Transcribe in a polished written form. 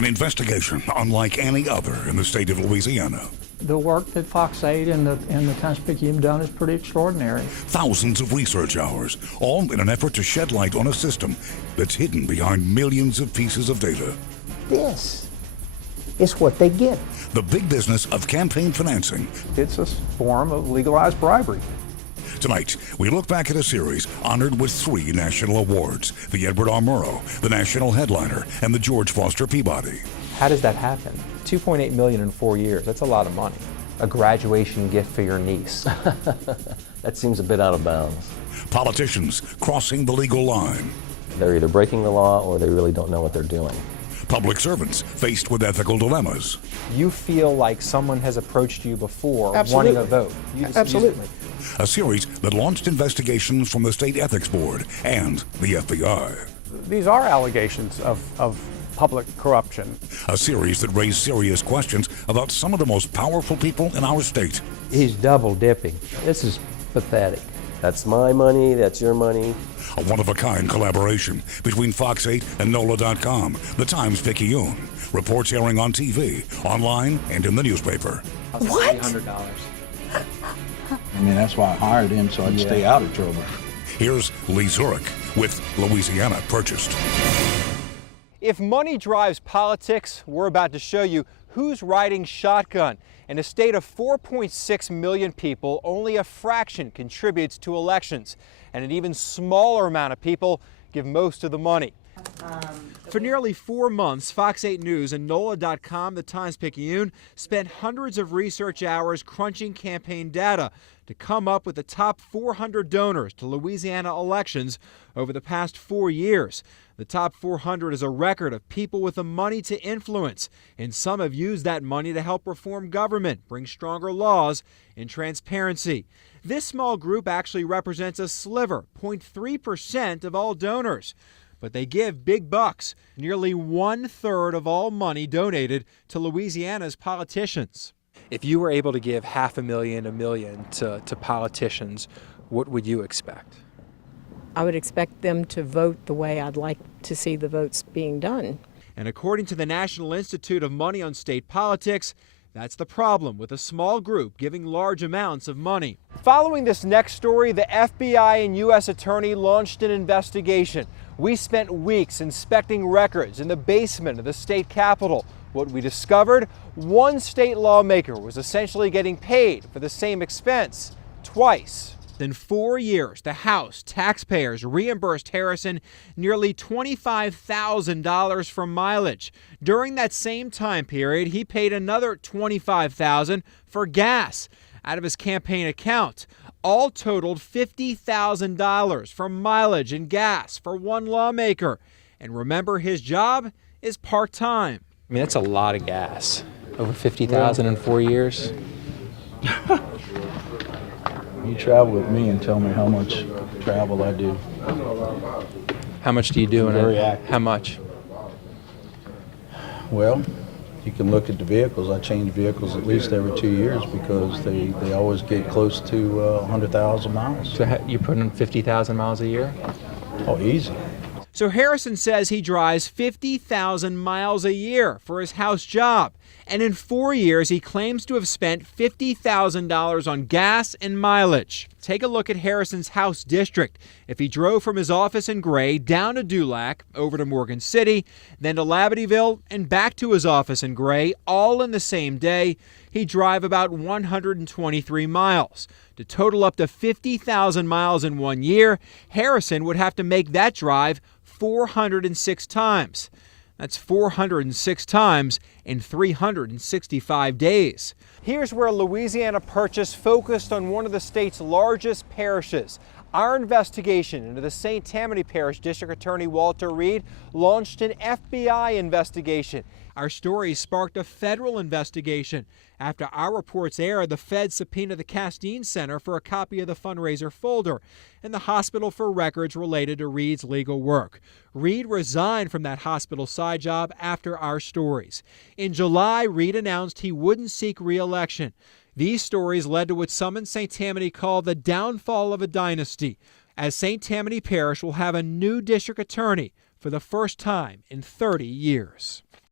An investigation unlike any other in the state of Louisiana. The work that Fox 8 and the Times-Picayune have done is pretty extraordinary. Thousands of research hours, all in an effort to shed light on a system that's hidden behind millions of pieces of data. This is what they get. The big business of campaign financing. It's a form of legalized bribery. Tonight, we look back at a series honored with 3 national awards: the Edward R. Murrow, the National Headliner, and the George Foster Peabody. How does that happen? $2.8 million in 4 years, that's a lot of money. A graduation gift for your niece. That seems a bit out of bounds. Politicians crossing the legal line. They're either breaking the law or they really don't know what they're doing. Public servants faced with ethical dilemmas. You feel like someone has approached you before Absolutely. wanting a vote. Absolutely. A series that launched investigations from the State Ethics Board and the FBI. These are allegations of public corruption. A series that raised serious questions about some of the most powerful people in our state. He's double dipping. This is pathetic. That's my money, that's your money. A one-of-a-kind collaboration between Fox 8 and NOLA.com, the Times-Picayune. Reports airing on TV, online, and in the newspaper. What? $800. I mean, that's why I hired him, so I'd stay out of trouble. Here's Lee Zurich with Louisiana Purchased. If money drives politics, we're about to show you who's riding shotgun. In a state of 4.6 million people, only a fraction contributes to elections, and an even smaller amount of people give most of the money. For nearly 4 months, Fox 8 News and NOLA.com, the Times-Picayune, spent hundreds of research hours crunching campaign data to come up with the top 400 donors to Louisiana elections over the past 4 years. The top 400 is a record of people with the money to influence, and some have used that money to help reform government, bring stronger laws, and transparency. This small group actually represents a sliver, 0.3% of all donors. But they give big bucks, nearly 1/3 of all money donated to Louisiana's politicians. If you were able to give $500,000, $1 million to politicians, what would you expect? I would expect them to vote the way I'd like to see the votes being done. And according to the National Institute of Money on State Politics, that's the problem with a small group giving large amounts of money. Following this next story, the FBI and U.S. Attorney launched an investigation. We spent weeks inspecting records in the basement of the state capitol. What we discovered, one state lawmaker was essentially getting paid for the same expense twice. In 4 years, the House taxpayers reimbursed Harrison nearly $25,000 for mileage. During that same time period, he paid another $25,000 for gas out of his campaign account. All totaled $50,000 for mileage and gas for one lawmaker. And remember, his job is part-time. I mean, that's a lot of gas. Over $50,000 in 4 years. You travel with me and tell me how much travel I do. How much do you do in Very it? active. How much? Well, you can look at the vehicles. I change vehicles at least every 2 years because they always get close to 100,000 miles. So you put in 50,000 miles a year? Oh, easy. So Harrison says he drives 50,000 miles a year for his house job. And in 4 years, he claims to have spent $50,000 on gas and mileage. Take a look at Harrison's house district. If he drove from his office in Gray down to Dulac, over to Morgan City, then to Labadeville, and back to his office in Gray, all in the same day, he'd drive about 123 miles. To total up to 50,000 miles in 1 year, Harrison would have to make that drive 406 times. That's 406 times in 365 days. Here's where Louisiana Purchase focused on one of the state's largest parishes. Our investigation into the St. Tammany Parish District Attorney Walter Reed launched an FBI investigation. Our story sparked a federal investigation. After our reports aired, the feds subpoenaed the Castine Center for a copy of the fundraiser folder and the hospital for records related to Reed's legal work. Reed resigned from that hospital side job after our stories. In July, Reed announced he wouldn't seek re-election. These stories led to what some in St. Tammany call the downfall of a dynasty, as St. Tammany Parish will have a new district attorney for the first time in 30 years.